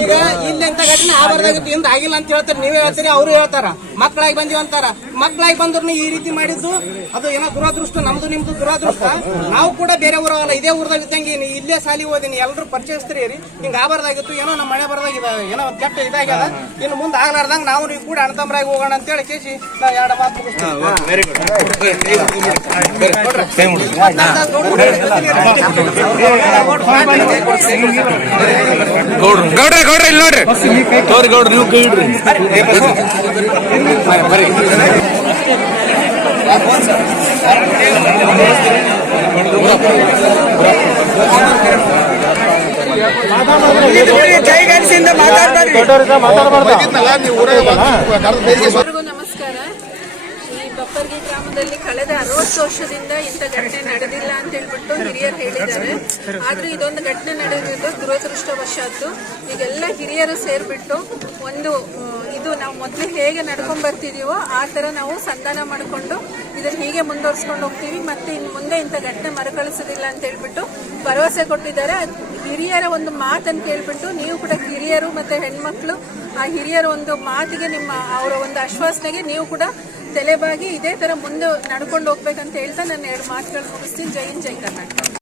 ಈಗ ಇಲ್ಲಿಂತ ಘಟನೆ ಆಗಬಾರ್ದಾಗಿತ್ತು ಇಂದ ಆಗಿಲ್ಲ ಅಂತ ಹೇಳ್ತಾರೆ ನೀವೇ ಹೇಳ್ತೀರಿ ಅವರು ಹೇಳ್ತಾರ. ಮಕ್ಕಳಾಗಿ ಬಂದಿವ ಅಂತಾರ. ಮಕ್ಕಳಾಗಿ ಬಂದ್ರು ಈ ರೀತಿ ಮಾಡಿದ್ದು ಅದು ಏನೋ ದುರಾದೃಷ್ಟ ನಮ್ದು ನಿಮ್ದು ದುರಾದೃಷ್ಟ. ನಾವು ಕೂಡ ಬೇರೆ ಊರಲ್ಲ ಇದೇ ಊರದಾಗ ಇದ್ದಂಗೆ ನೀ ಇಲ್ಲೇ ಸಾಲಿ ಓದಿನಿ ಎಲ್ಲರೂ ಪರಿಚಯಿಸ್ತೀರಿ ರೀ ಹಿಂಗ ಆಗಬಾರ್ದಾಗಿತ್ತು ಏನೋ ನಮ್ಮ ಮಳೆ ಬರ್ದಾಗಿದೆ ಏನೋ ಒಂದ್ ಕೆಟ್ಟ ಇದಾಗ್ಯದ. ಇನ್ನು ಮುಂದೆ ಆಗ್ಲಾರ್ದಂಗ ನಾವು ನೀವು ಕೂಡ ಅಣ್ಣತಮ್ಮರಾಗಿ ಹೋಗೋಣ ಅಂತ ಹೇಳಿ ಕೇಸಿ ನಾ ಎರಡು ಮಾತು ಮುಗಿಸ್ತೀನಿ. ಗೌಡ್ರು. ಗೌಡ್ರಿ ಗೌಡ್ರೆ ಇಲ್ಲಿ ನೋಡ್ರಿ. ತೋರಿ ಗೌಡ್ರಿ ನೀವು ಕೈ ಇಡ್ರಿ. ಬರ್ರಿ ಎಲ್ಲರಿಗೂ ನಮಸ್ಕಾರ ಈ ಬಪ್ಪರ್ಗಿ ಗ್ರಾಮದಲ್ಲಿ ಕಳೆದ ಅರವತ್ತು ವರ್ಷದಿಂದ ಇಂಥ ಘಟನೆ ನಡೆದಿಲ್ಲ ಅಂತ ಹೇಳ್ಬಿಟ್ಟು ಹಿರಿಯರು ಹೇಳಿದ್ದಾರೆ. ಆದ್ರೂ ಇದೊಂದು ಘಟನೆ ನಡೆದಿದ್ದು ದುರದೃಷ್ಟವಶಾತ್ತು ಈಗೆಲ್ಲ ಹಿರಿಯರು ಸೇರ್ಬಿಟ್ಟು ಒಂದು ಇದು ನಾವು ಮೊದಲು ಹೇಗೆ ನಡ್ಕೊಂಡ್ ಬರ್ತಿದೀವೋ ಆ ತರ ನಾವು ಸಂಧಾನ ಮಾಡಿಕೊಂಡು ಇದನ್ನ ಹೀಗೆ ಮುಂದುವರ್ಸ್ಕೊಂಡು ಹೋಗ್ತೀವಿ. ಮತ್ತೆ ಇನ್ನು ಮುಂದೆ ಇಂಥ ಘಟನೆ ಮರುಕಳಿಸೋದಿಲ್ಲ ಅಂತ ಹೇಳ್ಬಿಟ್ಟು ಭರವಸೆ ಕೊಟ್ಟಿದ್ದಾರೆ. ಹಿರಿಯರ ಒಂದು ಮಾತನ್ನು ಕೇಳ್ಬಿಟ್ಟು ನೀವು ಕೂಡ ಹಿರಿಯರು ಮತ್ತೆ ಹೆಣ್ಮಕ್ಳು, ಆ ಹಿರಿಯರ ಒಂದು ಮಾತಿಗೆ ನಿಮ್ಮ ಅವರ ಒಂದು ಆಶ್ವಾಸನೆಗೆ ನೀವು ಕೂಡ ತಲೆಬಾಗಿ ಇದೇ ತರ ಮುಂದೆ ನಡ್ಕೊಂಡು ಹೋಗ್ಬೇಕಂತ ಹೇಳ್ತಾ ನಾನು ಎರಡು ಮಾತುಗಳು ಮುಗಿಸ್ತೀನಿ. ಜೈನ್ ಜೈ ಕರ್ನಾಟಕ.